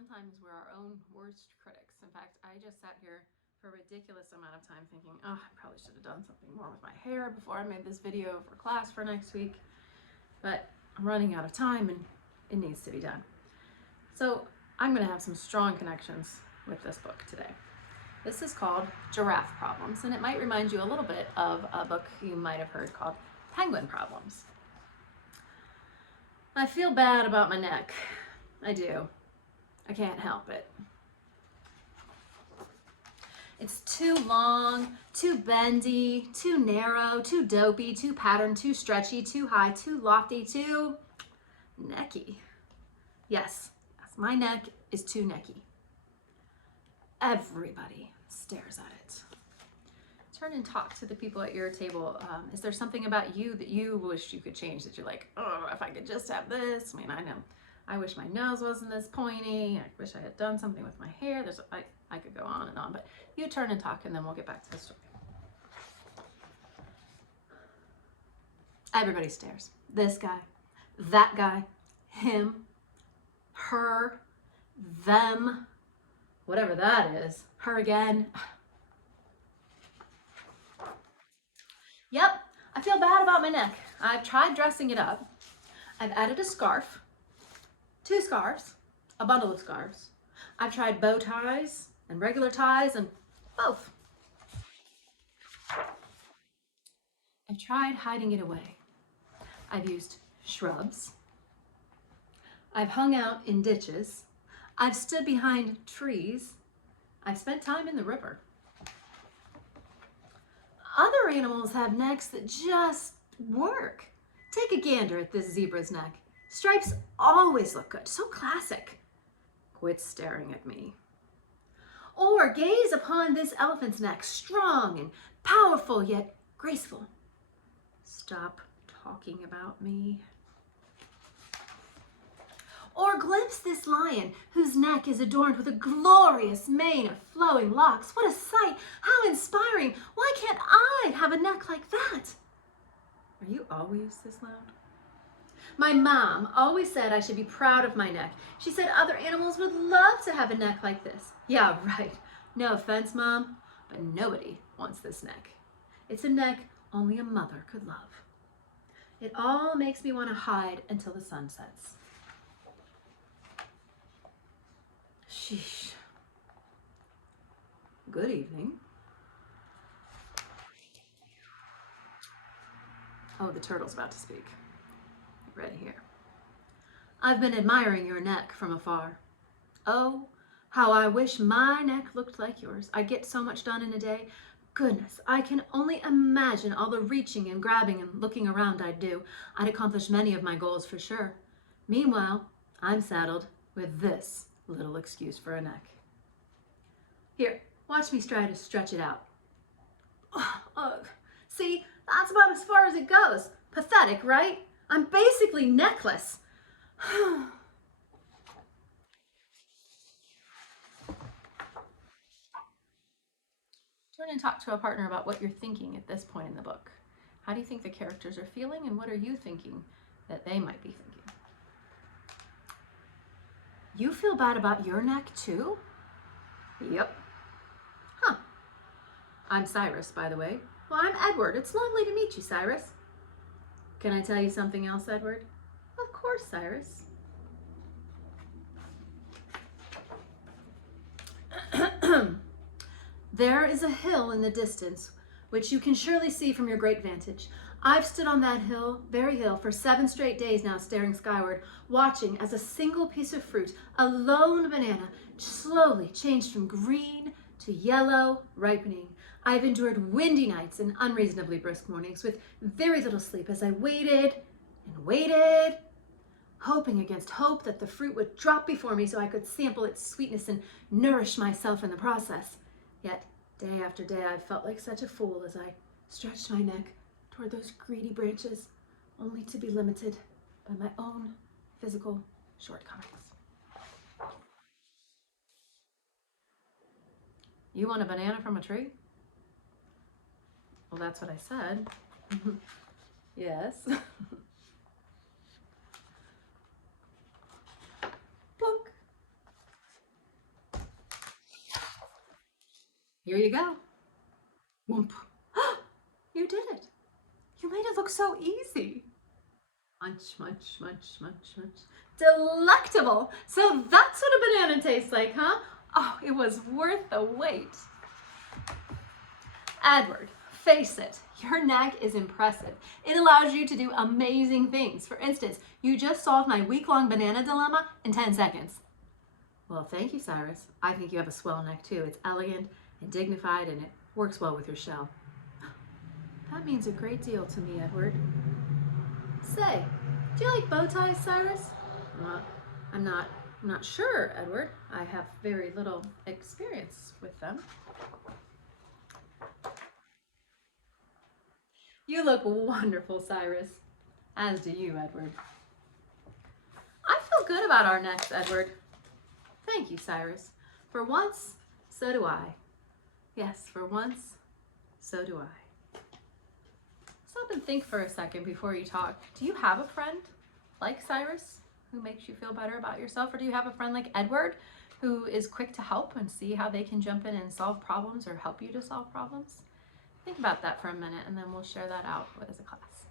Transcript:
sometimes we're our own worst critics. In fact, I just sat here for a ridiculous amount of time thinking, oh, I probably should have done something more with my hair before I made this video for class for next week. But I'm running out of time and it needs to be done. So I'm going to have some strong connections with this book today. This is called Giraffe Problems, and it might remind you a little bit of a book you might have heard called Penguin Problems. I feel bad about my neck. I do. I can't help it. It's too long, too bendy, too narrow, too dopey, too patterned, too stretchy, too high, too lofty, too necky. Yes, my neck is too necky. Everybody stares at it. Turn and talk to the people at your table. Is there something about you that you wish you could change, that you're like, oh, if I could just have this? I mean, I know. I wish my nose wasn't this pointy. I wish I had done something with my hair. I could go on, but you turn and talk and then we'll get back to the story. Everybody stares. This guy, that guy, him, her, them, whatever that is, her again. Yep, I feel bad about my neck. I've tried dressing it up. I've added a scarf, 2 scarves, a bundle of scarves. I've tried bow ties and regular ties and both. I've tried hiding it away. I've used shrubs. I've hung out in ditches. I've stood behind trees. I've spent time in the river. Other animals have necks that just work. Take a gander at this zebra's neck. Stripes always look good, so classic. Quit staring at me. Or gaze upon this elephant's neck, strong and powerful yet graceful. Stop talking about me. Or glimpse this lion whose neck is adorned with a glorious mane of flowing locks. What a sight! How inspiring! Why can't I have a neck like that? Are you always this loud? My mom always said I should be proud of my neck. She said other animals would love to have a neck like this. Yeah, right. No offense, Mom, but nobody wants this neck. It's a neck only a mother could love. It all makes me want to hide until the sun sets. Sheesh. Good evening. Oh, the turtle's about to speak. Right here. I've been admiring your neck from afar. Oh, how I wish my neck looked like yours. I get so much done in a day. Goodness, I can only imagine all the reaching and grabbing and looking around I'd do. I'd accomplish many of my goals for sure. Meanwhile, I'm saddled with this little excuse for a neck. Here, watch me try to stretch it out. Ugh. See, that's about as far as it goes. Pathetic, right? I'm basically neckless. Turn and talk to a partner about what you're thinking at this point in the book. How do you think the characters are feeling, and what are you thinking that they might be thinking? You feel bad about your neck too? Yep. Huh. I'm Cyrus, by the way. Well, I'm Edward. It's lovely to meet you, Cyrus. Can I tell you something else, Edward? Of course, Cyrus. There is a hill in the distance, which you can surely see from your great vantage. I've stood on that hill, very hill, for 7 straight days now, staring skyward, watching as a single piece of fruit, a lone banana, slowly changed from green to yellow, ripening. I've endured windy nights and unreasonably brisk mornings with very little sleep as I waited and waited, hoping against hope that the fruit would drop before me so I could sample its sweetness and nourish myself in the process. Yet, day after day, I felt like such a fool as I stretched my neck toward those greedy branches, only to be limited by my own physical shortcomings. You want a banana from a tree? Well, that's what I said. Yes. Plunk. Here you go. Whoomp. You did it. You made it look so easy. Munch, munch, munch, munch, munch. Delectable. So that's what a banana tastes like, huh? Oh, it was worth the wait. Edward, face it, your knack is impressive. It allows you to do amazing things. For instance, you just solved my week-long banana dilemma in 10 seconds. Well, thank you, Cyrus. I think you have a swell neck too. It's elegant and dignified, and it works well with your shell. That means a great deal to me, Edward. Say, do you like bow ties, Cyrus? I'm not sure, Edward. I have very little experience with them. You look wonderful, Cyrus. As do you, Edward. I feel good about our necks, Edward. Thank you, Cyrus. For once, so do I. Yes, for once, so do I. Stop and think for a second before you talk. Do you have a friend like Cyrus who makes you feel better about yourself? Or do you have a friend like Edward who is quick to help and see how they can jump in and solve problems or help you to solve problems? Think about that for a minute, and then we'll share that out as a class.